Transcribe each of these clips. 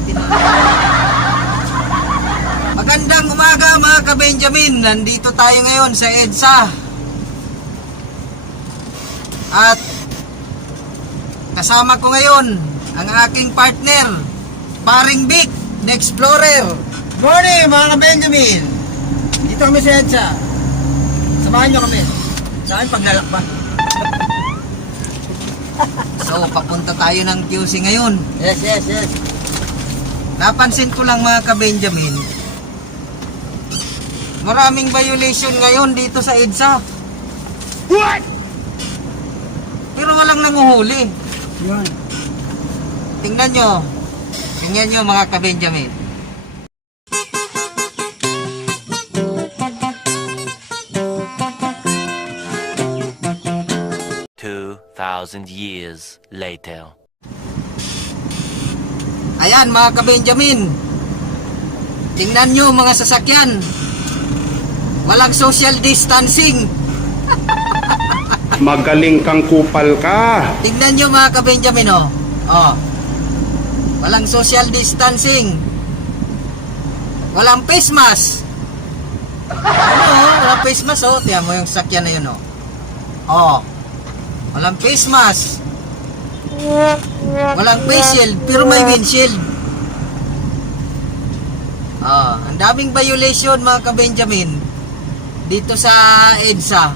Silipin na. Magandang umaga mga ka-Benjamin. Nandito tayo ngayon sa EDSA. At kasama ko ngayon ang aking partner, Paring Vic, the Explorer. Morning mga ka-Benjamin. Dito kami sa EDSA. Samahan nyo kami. Saan paglalakba? So, papunta tayo ng QC ngayon. Yes. Napansin ko lang mga ka-Benjamin, maraming violation ngayon dito sa EDSA. What? Pero walang nanguhuli. Yun. Tingnan nyo mga ka-Benjamin. Years later. Ayan mga ka-Benjamin, tingnan nyo mga sasakyan, walang social distancing. Magaling kang kupal ka. Tingnan nyo mga ka-Benjamin, walang social distancing, walang face mask. Walang face mask. Tiyan mo yung sasakyan na yun. Walang face mask, walang face shield, pero may windshield. Ang daming violation mga ka-Benjamin dito sa EDSA.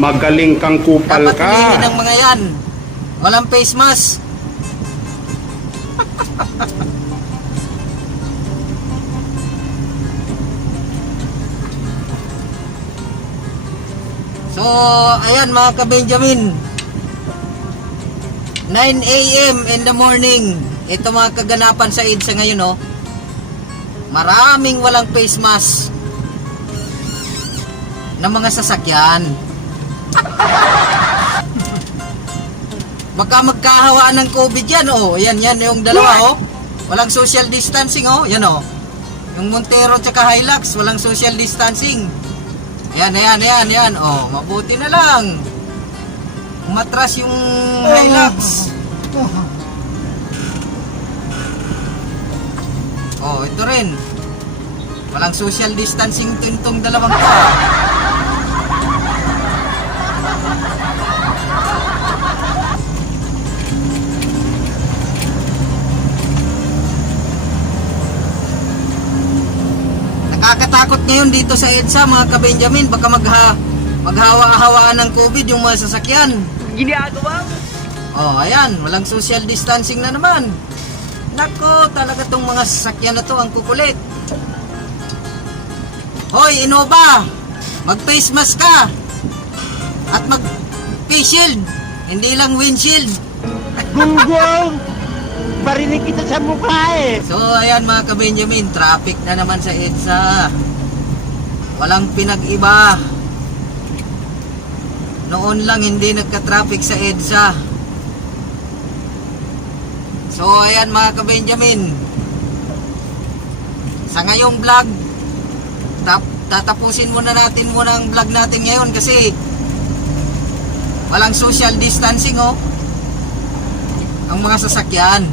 Magaling kang kupal Dapat ka. hulihin ng mga yan. Walang face mask. So, ayan mga ka-Benjamin, 9 AM in the morning. Ito mga kaganapan sa EDSA ngayon, maraming walang face mask ng mga sasakyan. Baka magkahawaan ng COVID yan, Yan yung dalawa, walang social distancing, yan, yung Montero tsaka Hilux, walang social distancing. Ayan, mabuti na lang umatras yung Hilux. Ito rin, walang social distancing itong dalawang to. Nakakatakot ngayon dito sa EDSA mga ka-Benjamin, baka maghawa-hawaan ng COVID yung mga sasakyan. Ginagawa mo. Ayan, walang social distancing na naman. Nako, talaga tong mga sasakyan na to ang kukulit. Hoy, Innova, mag-face mask ka at mag-face shield, hindi lang windshield. Gunggong! Barinig kita sa mukha So, ayan mga ka-Benjamin, traffic na naman sa EDSA. Walang pinag-iba. Noon lang hindi nagka-traffic sa EDSA. So, ayan mga ka-Benjamin, sa ngayong vlog, tatapusin muna natin ang vlog natin ngayon kasi walang social distancing ang mga sasakyan.